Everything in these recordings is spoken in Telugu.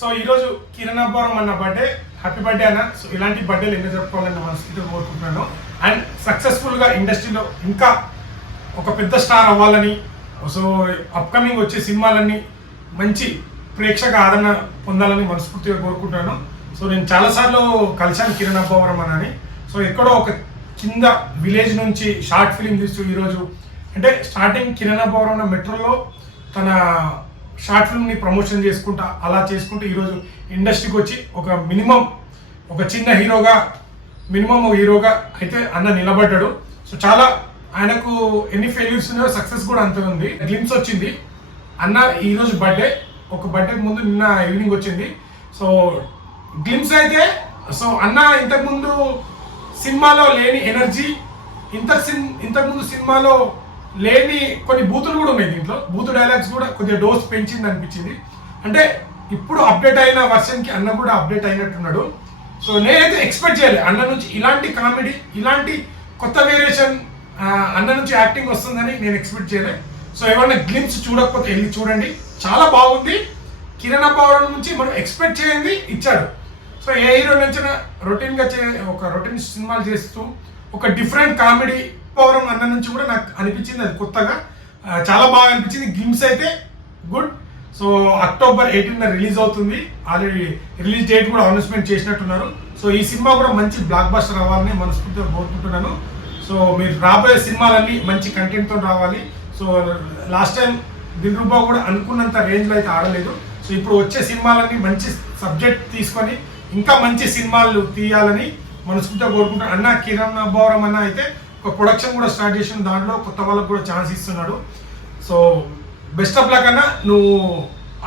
సో ఈరోజు కిరణ్ అబ్బవరం అన్న బర్త్డే. హ్యాపీ బర్త్డే అన్న. సో ఇలాంటి బర్త్డేలు ఎన్నో జరుపుకోవాలని మనస్ఫూర్తిగా కోరుకుంటున్నాను. అండ్ సక్సెస్ఫుల్గా ఇండస్ట్రీలో ఇంకా ఒక పెద్ద స్టార్ అవ్వాలని, సో అప్కమింగ్ వచ్చే సినిమాలన్నీ మంచి ప్రేక్షక ఆదరణ పొందాలని మనస్ఫూర్తిగా కోరుకుంటున్నాను. సో నేను చాలాసార్లు కలిశాను కిరణ్ అబ్బవరం అని. సో ఎక్కడో ఒక కింద విలేజ్ నుంచి షార్ట్ ఫిలిం తీస్తూ ఈరోజు అంటే స్టార్టింగ్ కిరణ్ అబ్బవరం అన్న మెట్రోలో తన షార్ట్ ఫిల్మ్ని ప్రమోషన్ చేసుకుంటా అలా చేసుకుంటూ ఈరోజు ఇండస్ట్రీకి వచ్చి ఒక మినిమం ఒక చిన్న హీరోగా మినిమం హీరోగా అయితే అన్న నిలబడ్డాడు. సో చాలా ఆయనకు ఎన్ని ఫెయిల్యూర్స్ ఉన్నాయో సక్సెస్ కూడా అంత ఉంది. గ్లిమ్స్ వచ్చింది అన్న ఈరోజు బర్త్డే. ఒక బర్త్డేకి ముందు నిన్న ఈవినింగ్ వచ్చింది. సో గ్లిమ్స్ అయితే సో అన్న ఇంతకుముందు సినిమాలో లేని ఎనర్జీ, ఇంతకుముందు సినిమాలో లేని కొన్ని బూతులు కూడా ఉన్నాయి. దీంట్లో బూతు డైలాగ్స్ కూడా కొద్దిగా డోస్ పెంచింది అనిపించింది. అంటే ఇప్పుడు అప్డేట్ అయిన వర్షన్కి అన్న కూడా అప్డేట్ అయినట్టున్నాడు. సో నేనైతే ఎక్స్పెక్ట్ చేయలేదు అన్న నుంచి ఇలాంటి కామెడీ, ఇలాంటి కొత్త వేరియేషన్ అన్న నుంచి యాక్టింగ్ వస్తుందని నేను ఎక్స్పెక్ట్ చేయలేదు. సో ఎవరైనా గ్లిమ్స్ చూడకపోతే వెళ్ళి చూడండి, చాలా బాగుంది. కిరణ్ అబ్బవరం నుంచి మనం ఎక్స్పెక్ట్ చేయండి ఇచ్చాడు. సో ఏ హీరో నుంచి రొటీన్గా ఒక రొటీన్ సినిమాలు చేస్తూ ఒక డిఫరెంట్ కామెడీ అబ్బవరం అన్న నుంచి కూడా నాకు అనిపించింది. అది కొత్తగా చాలా బాగా అనిపించింది. గ్లిమ్స్ అయితే గుడ్. సో అక్టోబర్ 18న రిలీజ్ అవుతుంది. ఆల్రెడీ రిలీజ్ డేట్ కూడా అనౌన్స్మెంట్ చేసినట్టున్నారు. సో ఈ సినిమా కూడా మంచి బ్లాక్ బస్టర్ అవ్వాలని మనస్ఫూర్తిగా కోరుకుంటున్నాను. సో మీరు రాబోయే సినిమాలన్నీ మంచి కంటెంట్తో రావాలి. సో లాస్ట్ టైం దిల్రుబా కూడా అనుకున్నంత రేంజ్లో అయితే ఆడలేదు. సో ఇప్పుడు వచ్చే సినిమాలన్నీ మంచి సబ్జెక్ట్ తీసుకొని ఇంకా మంచి సినిమాలు తీయాలని మనస్ఫూర్తిగా కోరుకుంటాను. అన్న కిరణ్ అబ్బవరం అన్న అయితే ఒక ప్రొడక్షన్ కూడా స్టార్ట్ చేసిన, దాంట్లో కొత్త వాళ్ళకు కూడా ఛాన్స్ ఇస్తున్నాడు. సో బెస్ట్ ఆఫ్ లక్ అన్న. నువ్వు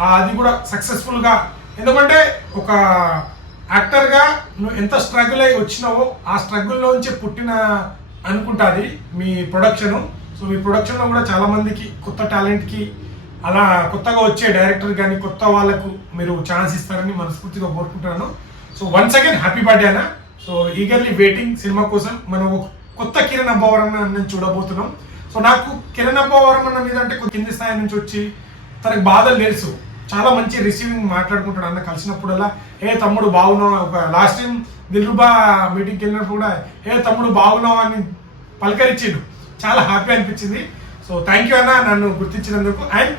అది కూడా సక్సెస్ఫుల్గా, ఎందుకంటే ఒక యాక్టర్గా నువ్వు ఎంత స్ట్రగుల్ అయి వచ్చినావో ఆ స్ట్రగుల్లోంచి పుట్టిన అనుకుంటుంది మీ ప్రొడక్షను. సో మీ ప్రొడక్షన్లో కూడా చాలామందికి కొత్త టాలెంట్కి అలా కొత్తగా వచ్చే డైరెక్టర్ కానీ కొత్త వాళ్ళకు మీరు ఛాన్స్ ఇస్తారని మనస్ఫూర్తిగా కోరుకుంటున్నాను. So once again happy birthday అన్న. సో ఈగర్లీ వెయిటింగ్ సినిమా కోసం. మనం కొత్త కిరణ్ అబ్బవరం అన్న చూడబోతున్నాం. సో నాకు కిరణ్ అబ్బవరం అన్న మీద అంటే కింది స్థాయి నుంచి వచ్చి తనకు బాధలు తెలుసు. చాలా మంచి రిసీవింగ్ మాట్లాడుకుంటాడు అన్న. కలిసినప్పుడల్లా ఏ తమ్ముడు బాగున్నావు, ఒక లాస్ట్ టైం దిల్రుబా మీటింగ్కి వెళ్ళినప్పుడు కూడా ఏ తమ్ముడు బాగున్నావు అని పలకరించిండు. చాలా హ్యాపీ అనిపించింది. సో థ్యాంక్ యూ అన్న నన్ను గుర్తించినందుకు. అండ్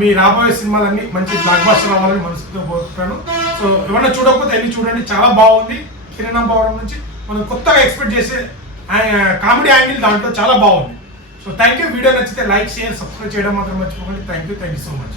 మీ రాబోయే సినిమాలన్నీ మంచి బ్లాక్ బస్టర్ అవ్వాలని మనసుతో కోరుకుంటాను. సో ఎవరైనా చూడకపోతే వెళ్ళి చూడండి, చాలా బాగుంది. కిరణ్ అబ్బవరం నుంచి మనం కొత్తగా ఎక్స్పెక్ట్ చేసే కామెడీ యాంగిల్ దాంట్లో చాలా బాగుంది. So thank you. వీడియో నచ్చితే లైక్, షేర్, సబ్స్క్రైబ్ చేయడం మాత్రం మర్చిపోకండి. Thank you so much.